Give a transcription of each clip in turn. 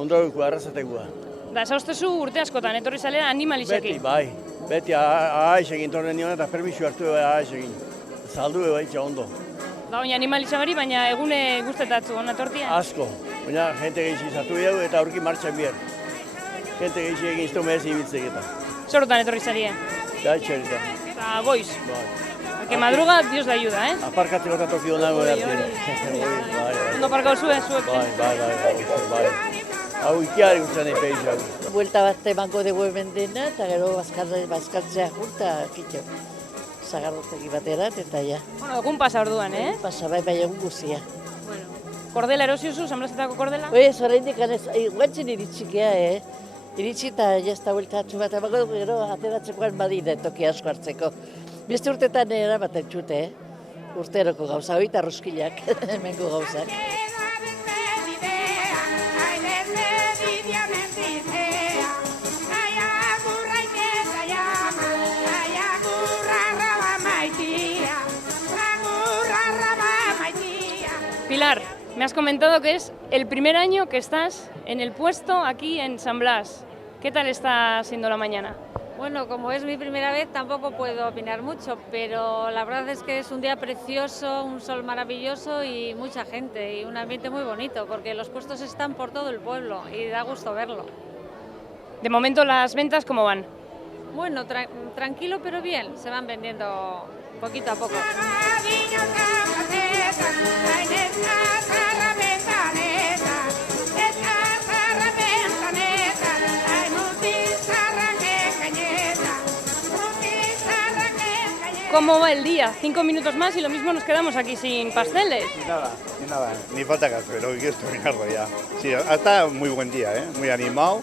Mondragoko arrazategua. Da, zaustezu urte askotan, etorri zalea animalizaki. Beti ahaiz egin torren nion eta permisu hartu ahaiz egin. Saldu baitza ondo. Da, oin animalizabari, baina egune guztetatzu, ona tortia? Asko, baina jente gehiago izatu dugu eta aurki martxan bihar. Jente gehiago egin izto mehaz ibiltzek eta. Zorotan etorri zalie? Da, itxerita. Eta goiz? Bai. Que madruga, Dios da ayuda, eh? Aparkatzeko eta toki honago edartzen. Ondo aparkau zuen, zuek? Bai. Hau ikiari guztan epeiz hau. Buelta bat emango dugu hemen dena, eta gero bazkaltzea junta, kitxo. Zagarrotegi baterat, eta ja. Bueno, egun pasa orduan, eh? Pasa, bai egun guzia. Kordela erosiozu, Sanblazetako kordela? Ez, oraindik ganez, guantzen iritsikea, Iritsi eta jazta bueltatxu bat, emango dugu gero ateratzekoan badine toki asko hartzeko. Beste urtetan eramaten txute, urteroko gauza, hori eta roskilak, hemengo gauzak. Pilar, me has comentado que es el primer año que estás en el puesto aquí en San Blas. ¿Qué tal está siendo la mañana? Bueno, como es mi primera vez tampoco puedo opinar mucho, pero la verdad es que es un día precioso, un sol maravilloso y mucha gente y un ambiente muy bonito, porque los puestos están por todo el pueblo y da gusto verlo. De momento, ¿las ventas cómo van? Bueno, tranquilo pero bien, se van vendiendo poquito a poco. ¿Cómo va el día? 5 minutos más y lo mismo nos quedamos aquí sin pasteles. Ni nada, ni falta que hacer, lo que quiero es terminarlo ya. Sí, está muy buen día, muy animado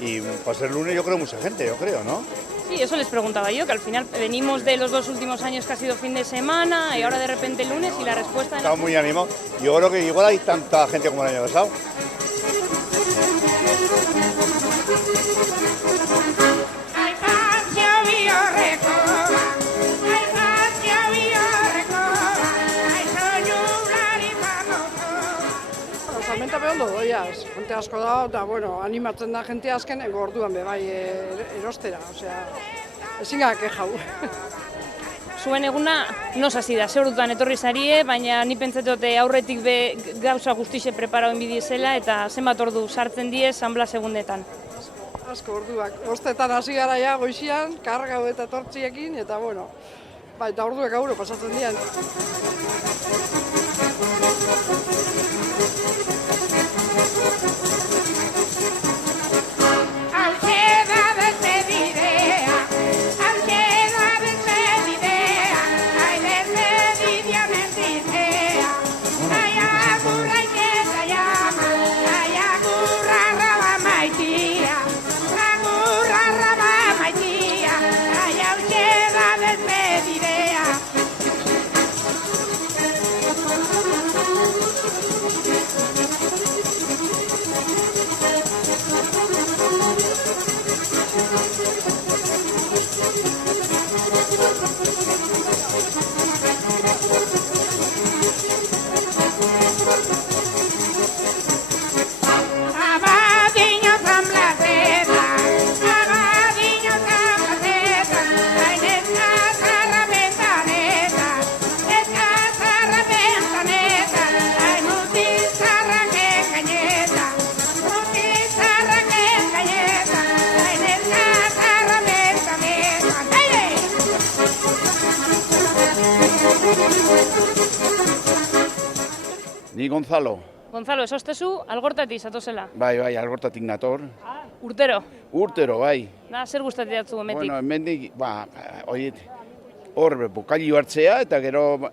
y para ser lunes yo creo mucha gente, ¿no? Sí, eso les preguntaba yo, que al final venimos de los 2 últimos años que ha sido fin de semana y ahora de repente el lunes y la respuesta... Está muy animado. Yo creo que igual hay tanta gente como el año pasado. Salmenta ondo doiaz, jente asko da, eta bueno, animatzen da jente azkeneko orduan be bai erostera, osea, ezin gara kexau. Zuen eguna nos hasi da, zer urtutan etorri zarie, baina ni pentsatote aurretik be gauza guztixe preparauen bidiezela eta zenbat ordu sartzen die San Blas egunetan. Asko orduak, ostetan hasi gara ja goizian, kargau eta tortziekin, eta bueno, eta orduak aurro pasatzen dian. Ni Gonzalo. Gonzalo, esostezu, algortatik zatozela. Bai, algortatik nator. Urtero. Urtero, bai. Da, zer gustatzen datzu emetik? Bueno, hemendik, hor bukailu hartzea, eta gero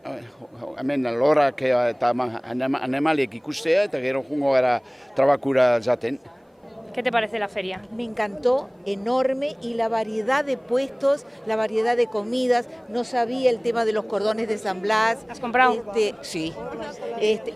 hemen lorak eta animaliek ikustea, eta gero jungo gara trabakura jaten. ¿Qué te parece la feria? Me encantó, enorme, y la variedad de puestos, la variedad de comidas. No sabía el tema de los cordones de San Blas. ¿Has comprado? Sí,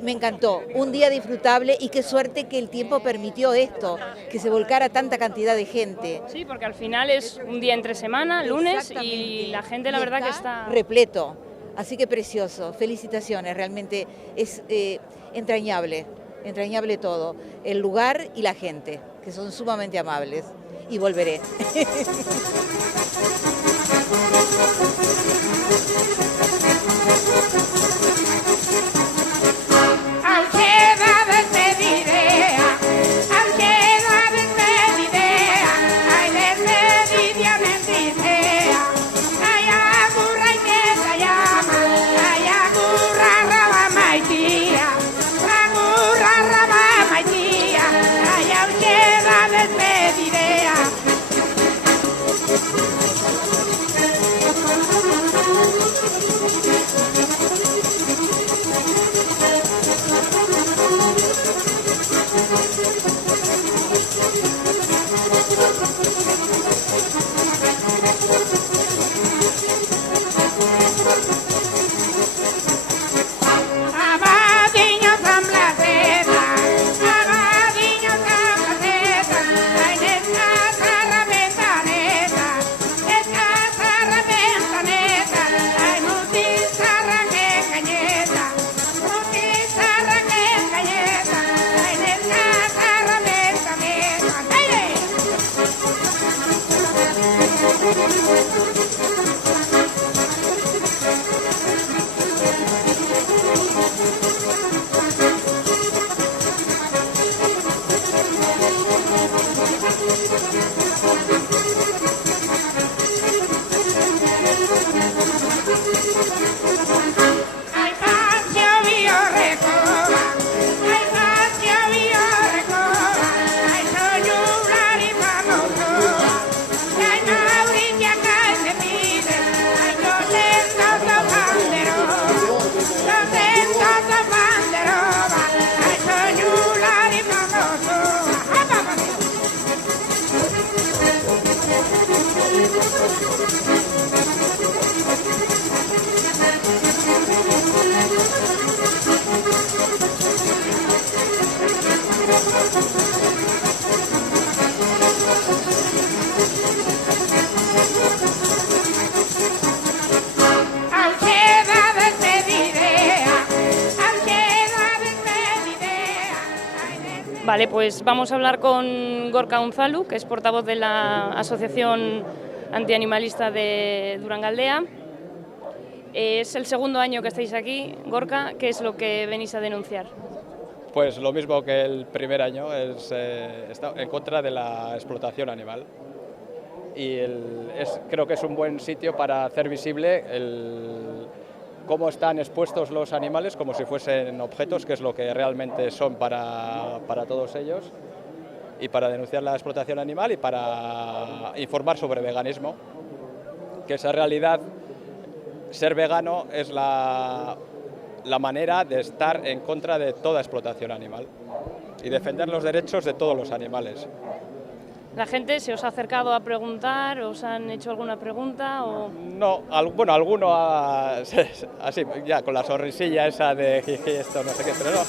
me encantó. Un día disfrutable y qué suerte que el tiempo permitió esto, que se volcara tanta cantidad de gente. Sí, porque al final es un día entre semana, lunes, y la gente la verdad que está... repleto, así que precioso. Felicitaciones, realmente es entrañable todo. El lugar y la gente, que son sumamente amables. Y volveré. Vale, pues vamos a hablar con Gorka Unzalu, que es portavoz de la Asociación Antianimalista de Durangaldea. Es el segundo año que estáis aquí. Gorka, ¿qué es lo que venís a denunciar? Pues lo mismo que el primer año, está en contra de la explotación animal. Y creo que es un buen sitio para hacer visible cómo están expuestos los animales como si fuesen objetos, que es lo que realmente son para todos ellos, y para denunciar la explotación animal y para informar sobre veganismo, que esa realidad, ser vegano es la manera de estar en contra de toda explotación animal y defender los derechos de todos los animales. ¿La gente se os ha acercado a preguntar? ¿Os han hecho alguna pregunta? O... No, bueno, alguno así, ya con la sonrisilla esa de esto, no sé qué, pero no.